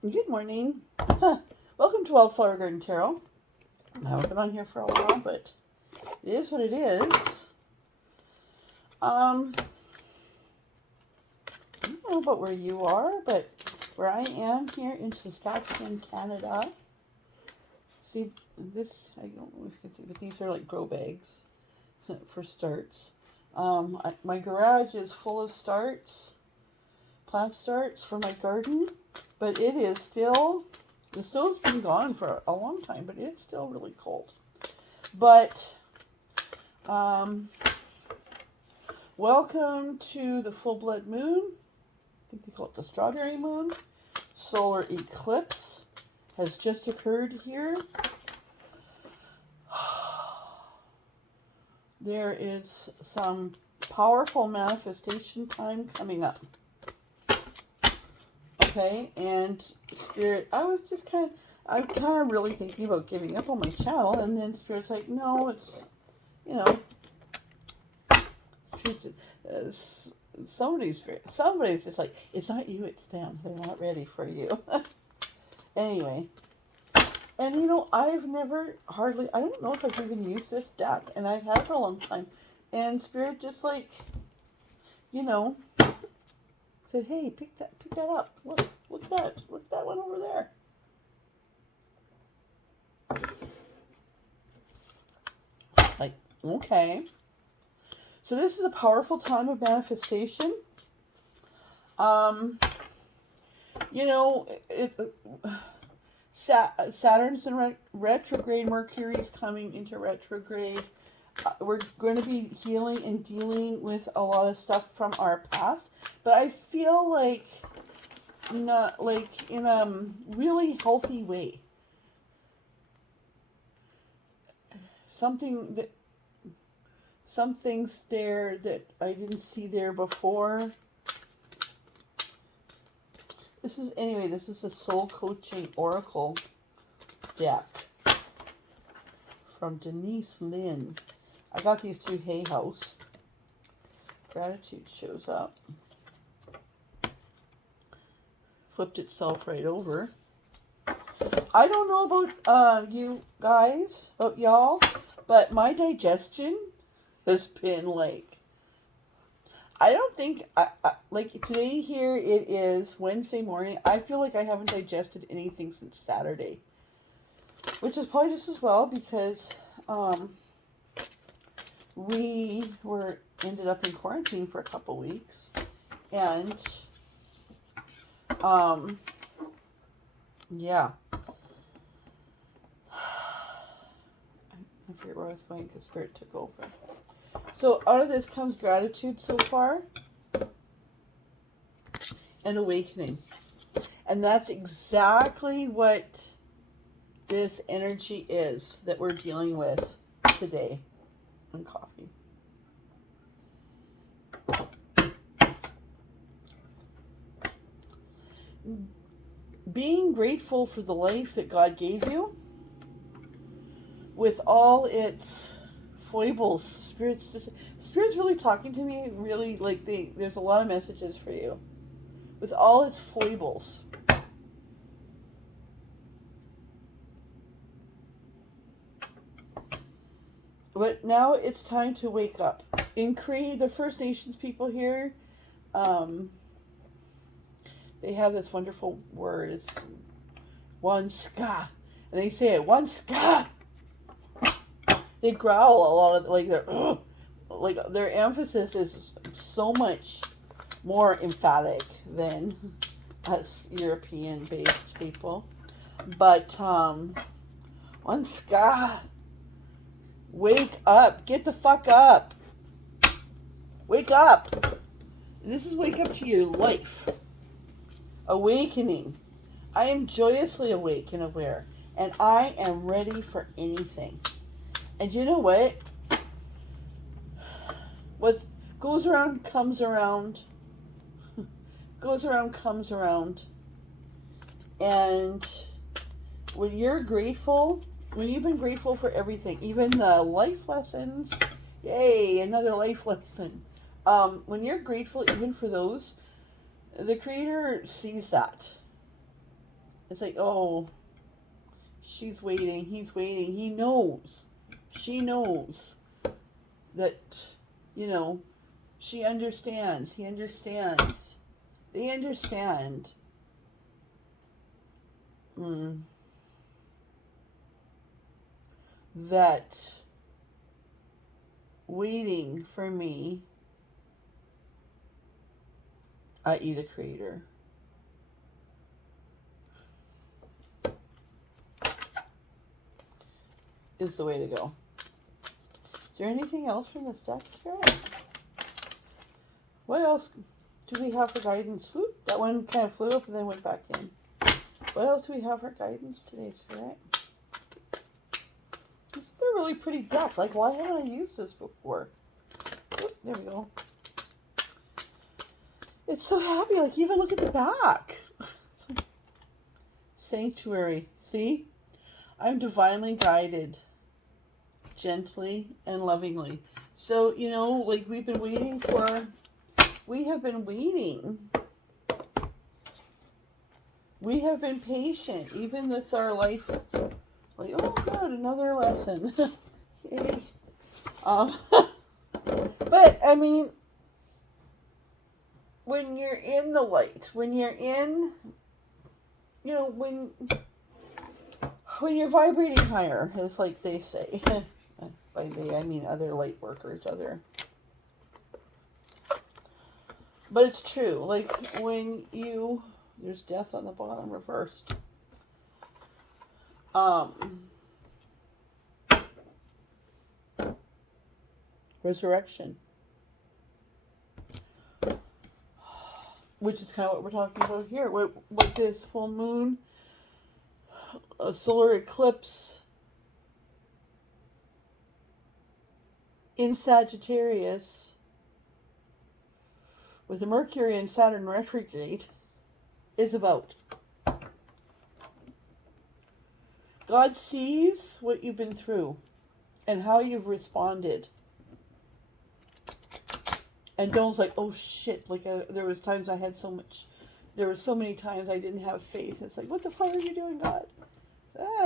Good morning. Welcome to Wildflower Garden Tarot. I haven't been on here for a while, but it is what it is. I don't know about where you are, but where I am here in Saskatchewan, Canada. See, this, I don't know if you can see, but these are like grow bags for starts. My garage is full of starts, plant starts for my garden, but it is still, the stove's been gone for a long time, but it's still really cold. But welcome to the full blood moon. I think they call it the strawberry moon. Solar eclipse has just occurred here. There is some powerful manifestation time coming up. Okay, and Spirit, I'm kind of really thinking about giving up on my channel, and then Spirit's like, no, it's, you know, Spirit, somebody's just like, it's not you, it's them. They're not ready for you. Anyway, and I've never I don't know if I've even used this deck, and I've had it for a long time. And Spirit just like, said, hey, pick that up. Look at that one over there. Like, okay. So this is a powerful time of manifestation. Saturn's in retrograde, Mercury's coming into retrograde. We're going to be healing and dealing with a lot of stuff from our past, but I feel like not like in a really healthy way. Some things there that I didn't see there before. This is a soul coaching oracle deck from Denise Lynn. I got these through Hay House. Gratitude shows up. Flipped itself right over. I don't know about you guys, about y'all, but my digestion has been like, I don't think, like today here it is Wednesday morning. I feel like I haven't digested anything since Saturday, which is probably just as well because we ended up in quarantine for a couple weeks, and yeah. I forget where I was going because Spirit took over. So out of this comes gratitude so far and awakening. And that's exactly what this energy is that we're dealing with today on coffee. Being grateful for the life that God gave you with all its foibles. Spirit's really talking to me, really, like there's a lot of messages for you. With all its foibles. But now it's time to wake up. In Cree, the First Nations people here, they have this wonderful word. It's one ska. And they say it, one ska. They growl a lot of, like their emphasis is so much more emphatic than us European-based people. But, one ska. Wake up. Get the fuck up. Wake up. This is wake up to your life. Awakening. I am joyously awake and aware. And I am ready for anything. And you know what? What goes around comes around. Goes around comes around. And when you're grateful, when you've been grateful for everything, even the life lessons, yay, another life lesson. When you're grateful even for those, the Creator sees that. It's like, oh, she's waiting, he's waiting. He knows. She knows that, you know, she understands. He understands. They understand. That waiting for me, i.e. the Creator, is the way to go. Is there anything else from this deck, Spirit? What else do we have for guidance? Whoop, that one kind of flew up and then went back in. What else do we have for guidance today, Spirit? This is a really pretty deck. Like, why haven't I used this before? Whoop, there we go. It's so happy. Like, even look at the back. It's like sanctuary. See? I'm divinely guided. Gently and lovingly. So, you know, like we have been waiting. We have been patient, even with our life. Like, oh God, another lesson. Yay. But, I mean, when you're in the light, when you're in, you know, when you're vibrating higher, as like they say. By they, I mean other light workers, But it's true. Like, when you... There's death on the bottom, reversed. Resurrection. Which is kind of what we're talking about here. What this full moon, a solar eclipse in Sagittarius with the Mercury and Saturn retrograde is about. God sees what you've been through and how you've responded. And Dawn's like, oh shit, like there was times I had there were so many times I didn't have faith. It's like, what the fuck are you doing, God?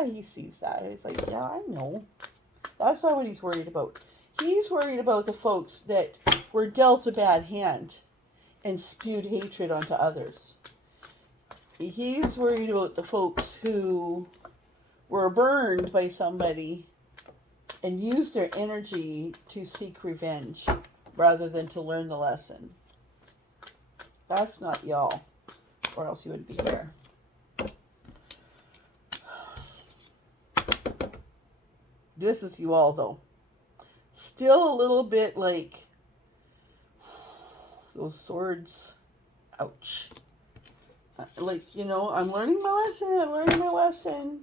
He sees that. It's like, yeah, I know. That's not what he's worried about. He's worried about the folks that were dealt a bad hand and spewed hatred onto others. He's worried about the folks who were burned by somebody and used their energy to seek revenge rather than to learn the lesson. That's not y'all, or else you wouldn't be there. This is you all, though. Still a little bit like those swords. Ouch. Like, you know, I'm learning my lesson.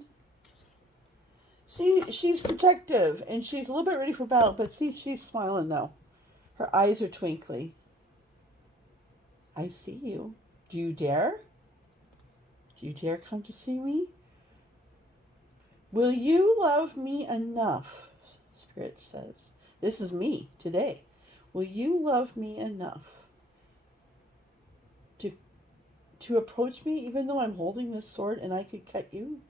See, she's protective, and she's a little bit ready for battle, but see, she's smiling now. Her eyes are twinkly. I see you. Do you dare? Do you dare come to see me? Will you love me enough? Spirit says. This is me today. Will you love me enough to approach me even though I'm holding this sword and I could cut you?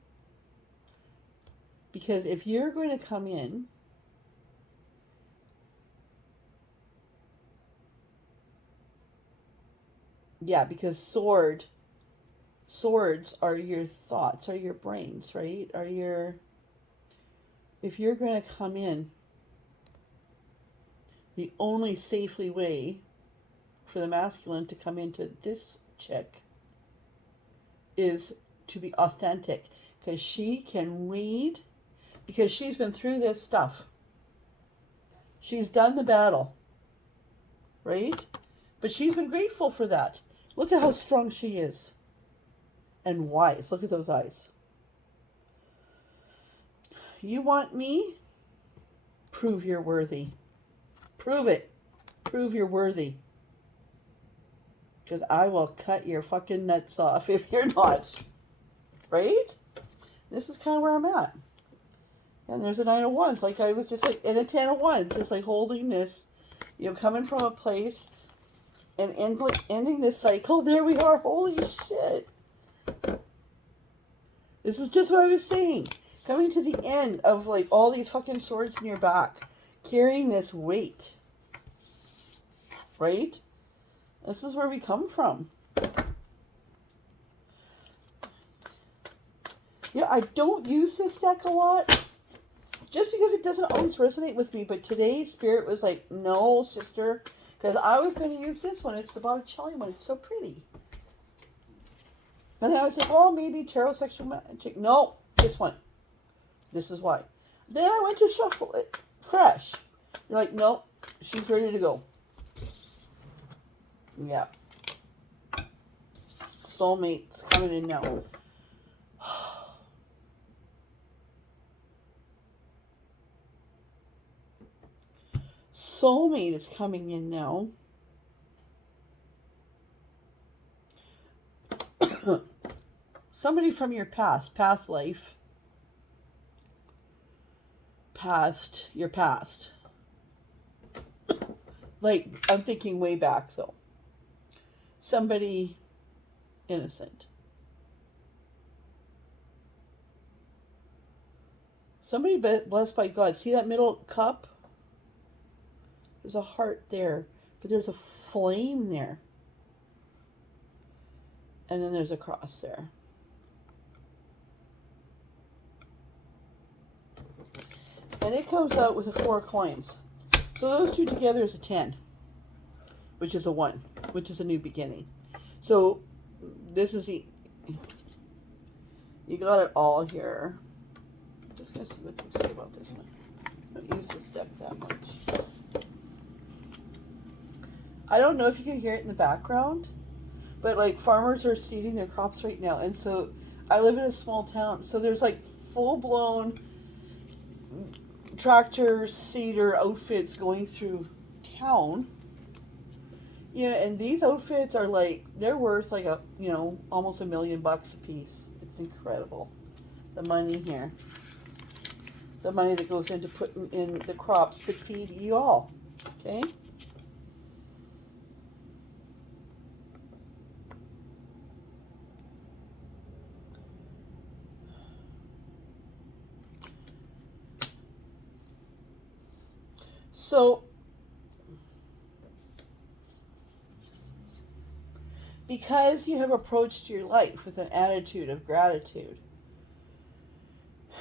Because if you're going to come in, yeah, because swords are your thoughts, are your brains, right? If you're going to come in, the only safely way for the masculine to come into this chick is to be authentic, because she can read, because she's been through this stuff. She's done the battle, right? But she's been grateful for that. Look at how strong she is. And wise. Look at those eyes. You want me? Prove you're worthy. Prove it. Prove you're worthy. Because I will cut your fucking nuts off if you're not. Right? This is kind of where I'm at. And there's a 9 of Wands. Like I was just like, in a 10 of Wands. Just like holding this, you know, coming from a place and ending this cycle. There we are. Holy shit. This is just what I was saying. Coming to the end of like all these fucking swords in your back, carrying this weight. Right? This is where we come from. Yeah, I don't use this deck a lot. Just because it doesn't always resonate with me. But today, Spirit was like, no, sister. Because I was going to use this one. It's the Botticelli one. It's so pretty. And then I was like, well, maybe Tarot Sexual Magic. No, this one. This is why. Then I went to shuffle it fresh. You're like, nope, she's ready to go. Yeah. Soulmate's coming in now. Soulmate is coming in now. Somebody from your past life. Your past. Like, I'm thinking way back though. Somebody innocent. Somebody blessed by God. See that middle cup? There's a heart there, but there's a flame there. And then there's a cross there. And it comes out with a 4 of coins. So those two together is a 10, which is a 1, which is a new beginning. So this is the, you got it all here. Just gonna see what they say about this one. I don't use this deck that much. I don't know if you can hear it in the background, but like farmers are seeding their crops right now. And so I live in a small town. So there's like full-blown tractor seeder outfits going through town. Yeah, and these outfits are like, they're worth like almost $1 million a piece. It's incredible. The money here. The money that goes into putting in the crops that feed you all. Okay? So, because you have approached your life with an attitude of gratitude,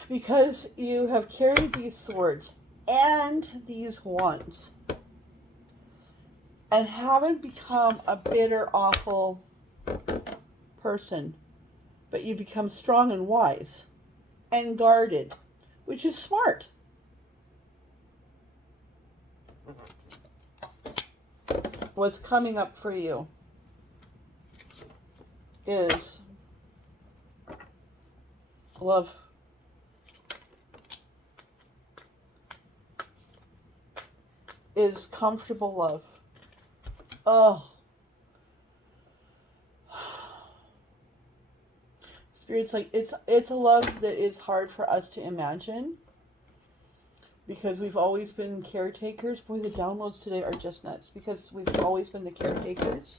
because you have carried these swords and these wands, and haven't become a bitter, awful person, but you become strong and wise and guarded, which is smart. What's coming up for you is love. Is comfortable love. Oh. Spirit's like, it's a love that is hard for us to imagine. Because we've always been caretakers. Boy, the downloads today are just nuts. Because we've always been the caretakers.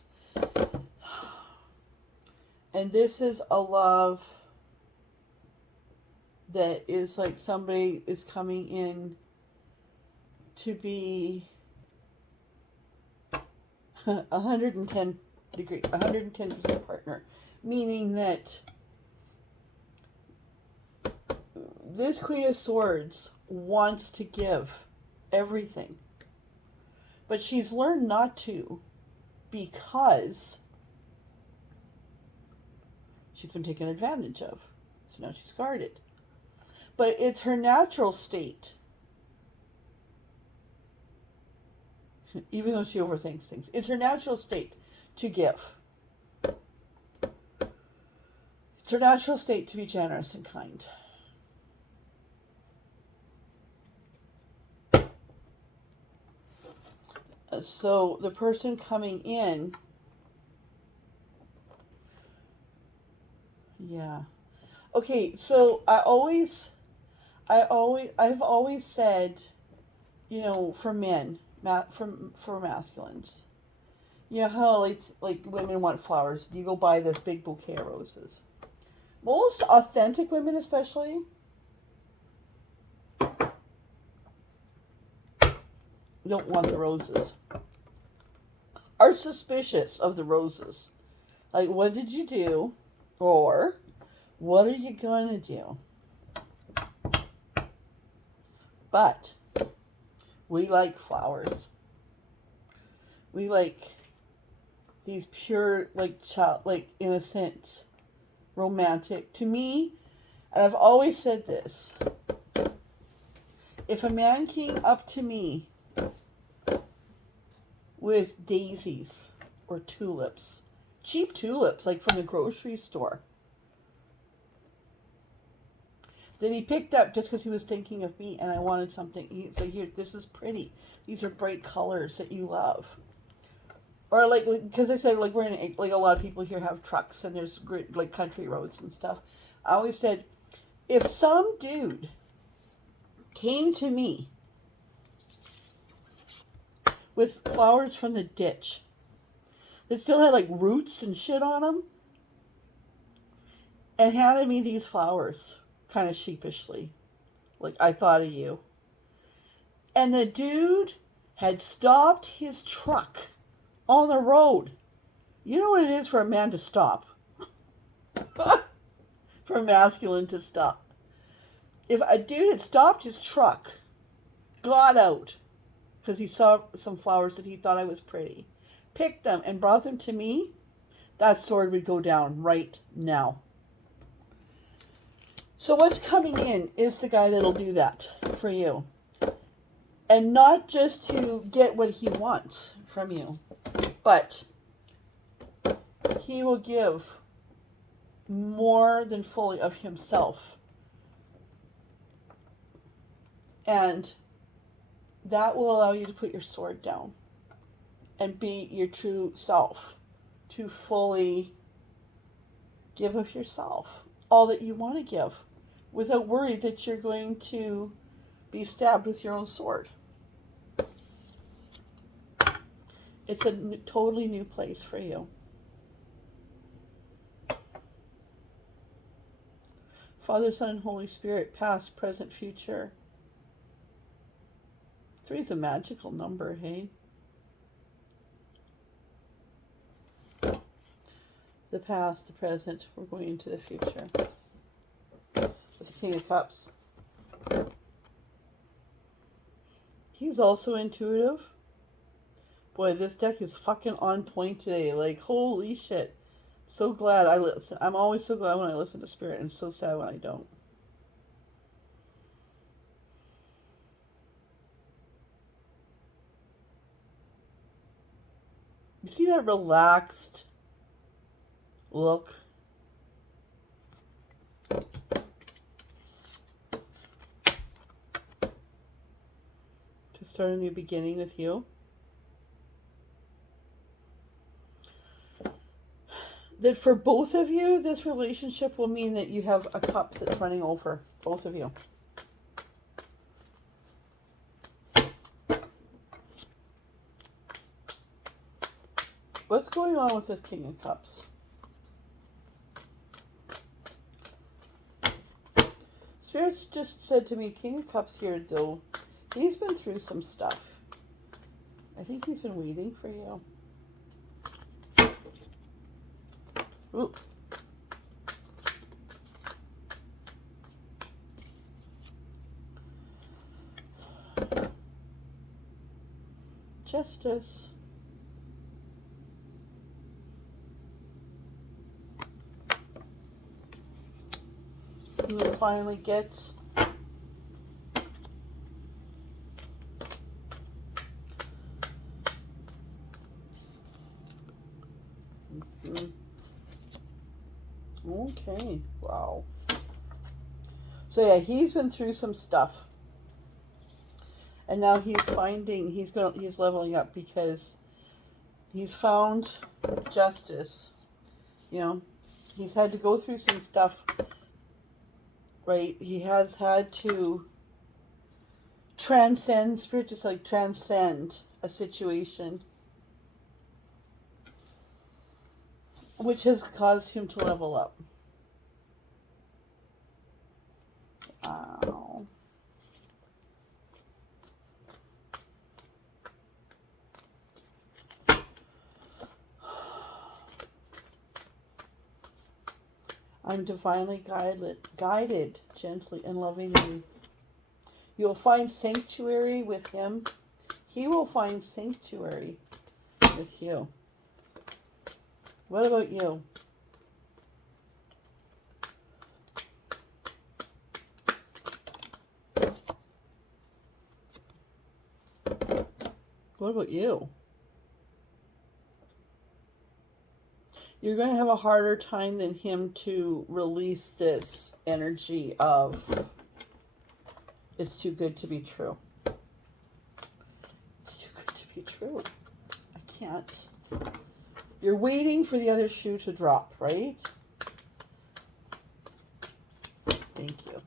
And this is a love that is like somebody is coming in to be 110% partner. Meaning that this Queen of Swords wants to give everything, but she's learned not to because she's been taken advantage of. So now she's guarded. But it's her natural state, even though she overthinks things, it's her natural state to give. It's her natural state to be generous and kind. So the person coming in, yeah. Okay, so I've always said, for men, for masculines, how like women want flowers. You go buy this big bouquet of roses. Most authentic women, especially, don't want the roses. Are suspicious of the roses. Like, what did you do? Or, what are you going to do? But, we like flowers. We like these pure, like, child, like, innocent, romantic. To me, and I've always said this, if a man came up to me with daisies or tulips, cheap tulips, like from the grocery store, that he picked up just because he was thinking of me and I wanted something. He's like, here, this is pretty. These are bright colors that you love. Or like, because I said, like, we're in, like, a lot of people here have trucks and there's great, like, country roads and stuff. I always said, if some dude came to me with flowers from the ditch that still had, like, roots and shit on them and handed me these flowers, kind of sheepishly, like, I thought of you. And the dude had stopped his truck on the road. You know what it is for a man to stop? For a masculine to stop. If a dude had stopped his truck, got out, because he saw some flowers that he thought I was pretty, picked them and brought them to me, that sword would go down right now. So what's coming in is the guy that'll do that for you. And not just to get what he wants from you, but he will give more than fully of himself. And that will allow you to put your sword down and be your true self, to fully give of yourself all that you want to give without worry that you're going to be stabbed with your own sword. It's a totally new place for you. Father, Son, and Holy Spirit, past, present, future. 3 is a magical number, hey? The past, the present, we're going into the future. With the King of Cups. He's also intuitive. Boy, this deck is fucking on point today. Like, holy shit. So glad I listen. I'm always so glad when I listen to Spirit, and so sad when I don't. You see that relaxed look? To start a new beginning with you. That for both of you, this relationship will mean that you have a cup that's running over. Both of you. What's going on with this King of Cups? Spirits just said to me, King of Cups here, though, he's been through some stuff. I think he's been waiting for you. Ooh. Justice. You will finally get Okay. Wow. So yeah, he's been through some stuff. And now he's leveling up because he's found justice. You know, he's had to go through some stuff, right? He has had to transcend, Spirit just like transcend a situation, which has caused him to level up. Ow. I'm divinely guided gently and lovingly. You'll find sanctuary with him. He will find sanctuary with you. What about you? What about you? You're going to have a harder time than him to release this energy of it's too good to be true. It's too good to be true. I can't. You're waiting for the other shoe to drop, right? Thank you.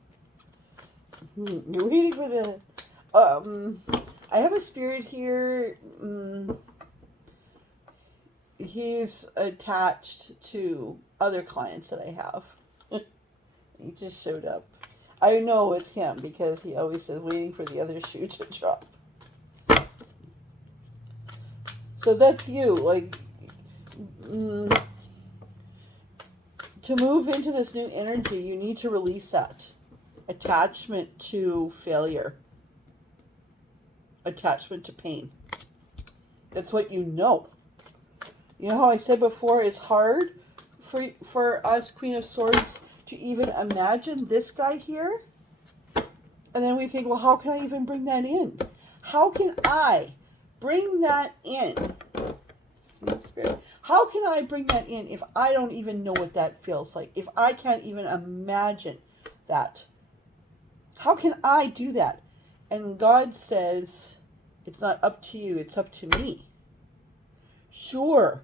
You're waiting for the... I have a spirit here. He's attached to other clients that I have. He just showed up. I know it's him because he always says waiting for the other shoe to drop. So that's you. Like, to move into this new energy, you need to release that attachment to failure, attachment to pain. That's what you know. You know how I said before, it's hard for us, Queen of Swords, to even imagine this guy here? And then we think, well, how can I even bring that in? How can I bring that in? Sweet Spirit. How can I bring that in if I don't even know what that feels like? If I can't even imagine that? How can I do that? And God says, it's not up to you, it's up to me. Sure,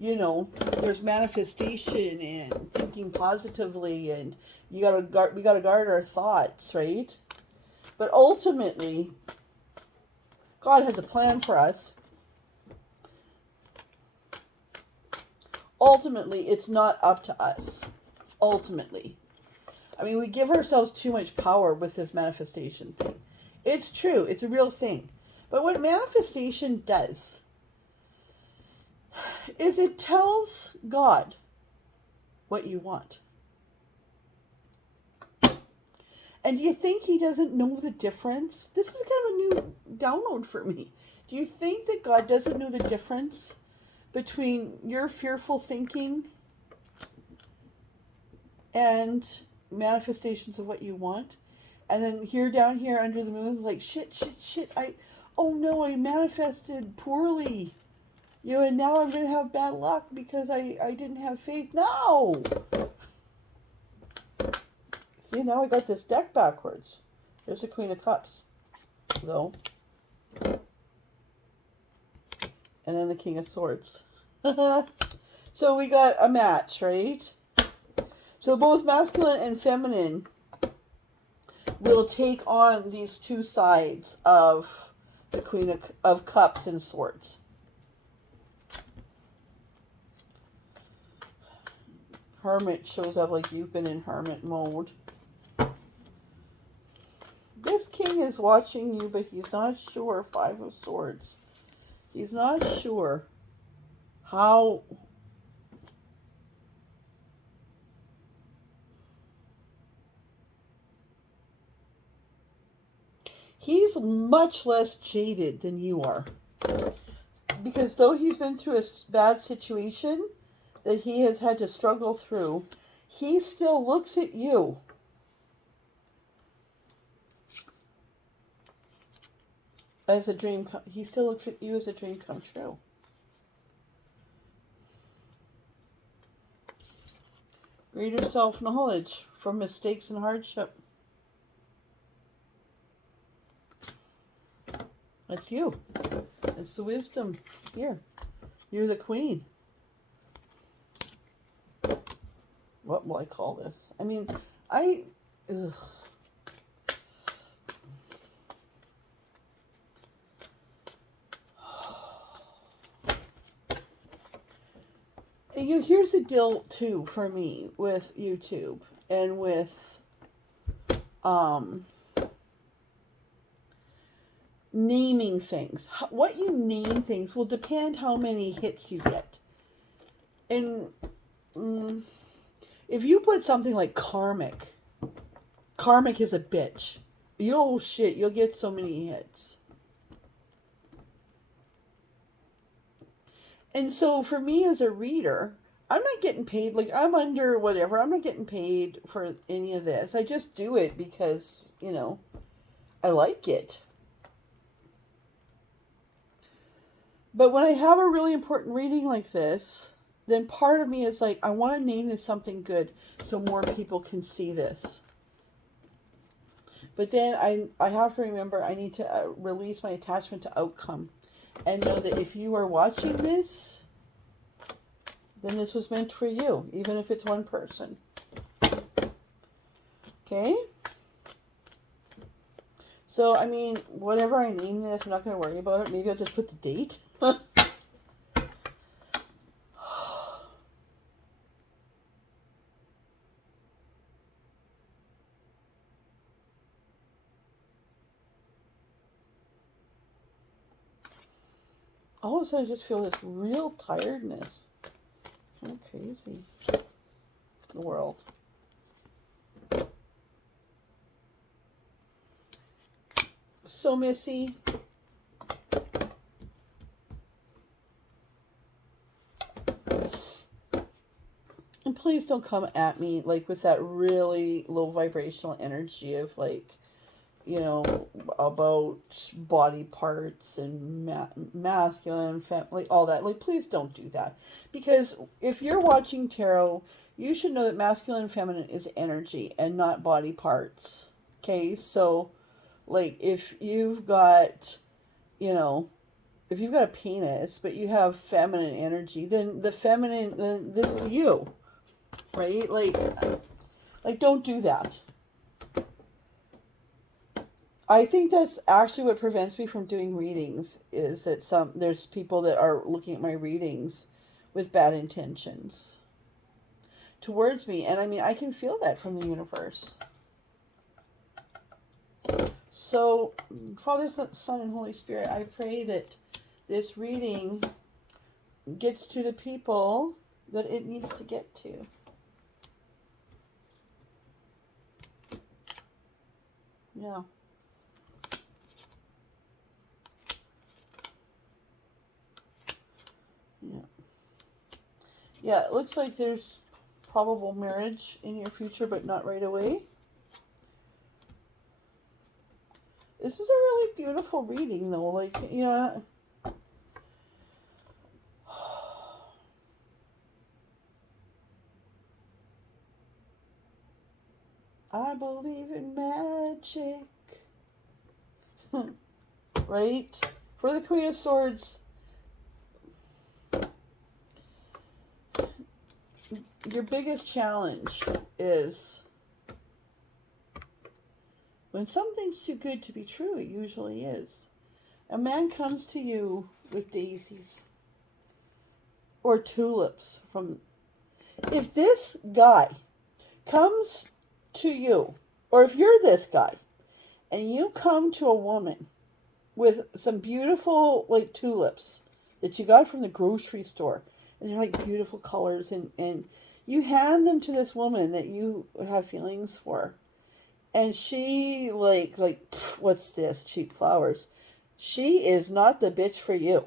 you know, there's manifestation and thinking positively, and we gotta guard our thoughts, right? But ultimately, God has a plan for us. Ultimately, it's not up to us. Ultimately. I mean, we give ourselves too much power with this manifestation thing. It's true. It's a real thing. But what manifestation does is it tells God what you want. And do you think he doesn't know the difference? This is kind of a new download for me. Do you think that God doesn't know the difference between your fearful thinking and manifestations of what you want? And then here, down here under the moon, like, shit, oh no, I manifested poorly. You know, and now I'm going to have bad luck because I didn't have faith. No! See, now I got this deck backwards. There's the Queen of Cups, though. And then the King of Swords. So we got a match, right? So both masculine and feminine will take on these two sides of the Queen of Cups and Swords. Hermit shows up like you've been in hermit mode. This king is watching you, but he's not sure. Five of Swords. He's not sure how... He's much less jaded than you are. Because though he's been through a bad situation that he has had to struggle through, he still looks at you as a dream. He still looks at you as a dream come true. Greater self-knowledge from mistakes and hardship. That's you. It's the wisdom here. You're the queen. What will I call this? I mean, ugh. Here's the deal too for me with YouTube and with um, naming things. What you name things will depend how many hits you get. And if you put something like karmic is a bitch. You'll get so many hits. And so for me as a reader, I'm not getting paid. Like, I'm under whatever. I'm not getting paid for any of this. I just do it because, I like it. But when I have a really important reading like this, then part of me is like, I want to name this something good so more people can see this. But then I have to remember I need to release my attachment to outcome and know that if you are watching this, then this was meant for you, even if it's one person. Okay? So, I mean, whatever I name this, I'm not going to worry about it. Maybe I'll just put the date. All of a sudden, I just feel this real tiredness. It's kind of crazy. The world. So, Missy. And please don't come at me like with that really low vibrational energy of like, about body parts and masculine, like all that. Like, please don't do that. Because if you're watching tarot, you should know that masculine and feminine is energy and not body parts. Okay, so like if you've got, if you've got a penis, but you have feminine energy, then then this is you, right? Like don't do that. I think that's actually what prevents me from doing readings is that there's people that are looking at my readings with bad intentions towards me. And I mean, I can feel that from the universe. So, Father, Son, and Holy Spirit, I pray that this reading gets to the people that it needs to get to. Yeah. Yeah. Yeah, it looks like there's probable marriage in your future, but not right away. This is a really beautiful reading, though. Like, I believe in magic. Right? For the Queen of Swords, your biggest challenge is when something's too good to be true, it usually is. A man comes to you with daisies or tulips from. If this guy comes to you, or if you're this guy, and you come to a woman with some beautiful, like, tulips that you got from the grocery store, and they're like beautiful colors, and you hand them to this woman that you have feelings for, and she like what's this, cheap flowers? She is not the bitch for you.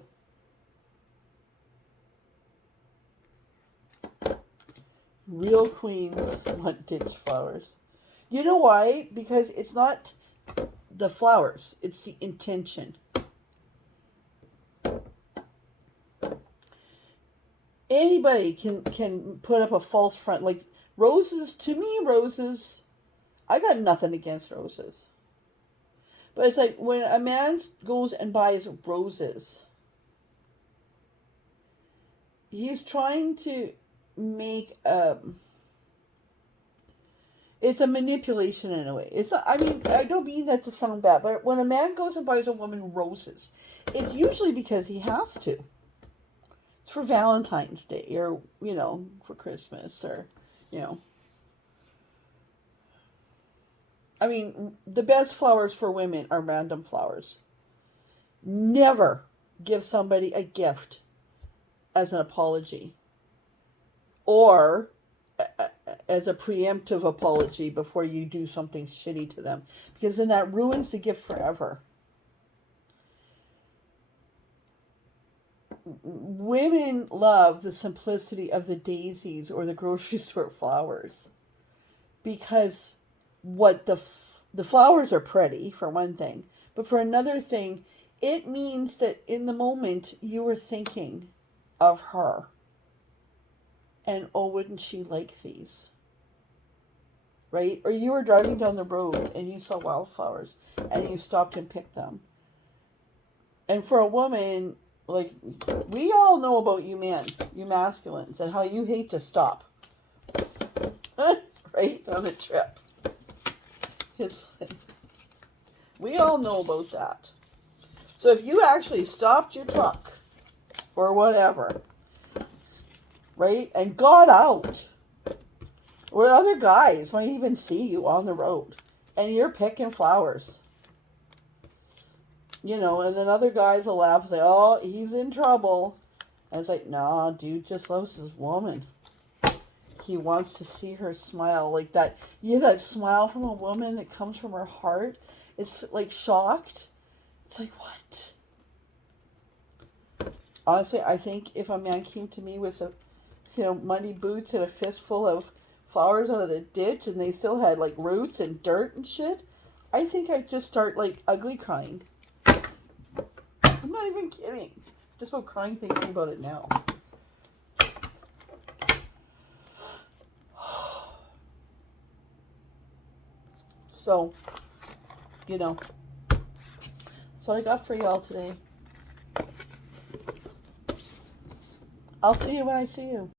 Real queens want ditch flowers. You know why? Because it's not the flowers, it's the intention. Anybody can put up a false front. Like, roses, to me, roses, I got nothing against roses. But it's like when a man goes and buys roses, he's trying to make it's a manipulation in a way. It's not, I mean, I don't mean that to sound bad, but when a man goes and buys a woman roses, it's usually because he has to. It's for Valentine's Day, or for Christmas, or I mean, the best flowers for women are random flowers. Never give somebody a gift as an apology or as a preemptive apology before you do something shitty to them, because then that ruins the gift forever. Women love the simplicity of the daisies or the grocery store flowers because the flowers are pretty for one thing, but for another thing, it means that in the moment you were thinking of her and, oh, wouldn't she like these? Right? Or you were driving down the road and you saw wildflowers and you stopped and picked them. And for a woman, like, we all know about you men, you masculines, and how you hate to stop. Right? On a trip. We all know about that. So if you actually stopped your truck or whatever, right, and got out, where other guys might even see you on the road, and you're picking flowers, you know, and then other guys will laugh and say, oh, he's in trouble. And it's like, nah, dude just loves his woman. He wants to see her smile like that. You know, that smile from a woman that comes from her heart. It's like shocked. It's like, what? Honestly, I think if a man came to me with muddy boots and a fistful of flowers out of the ditch and they still had like roots and dirt and shit, I think I'd just start like ugly crying. I'm not even kidding. Just about crying thinking about it now. So, you know, that's what I got for y'all today. I'll see you when I see you.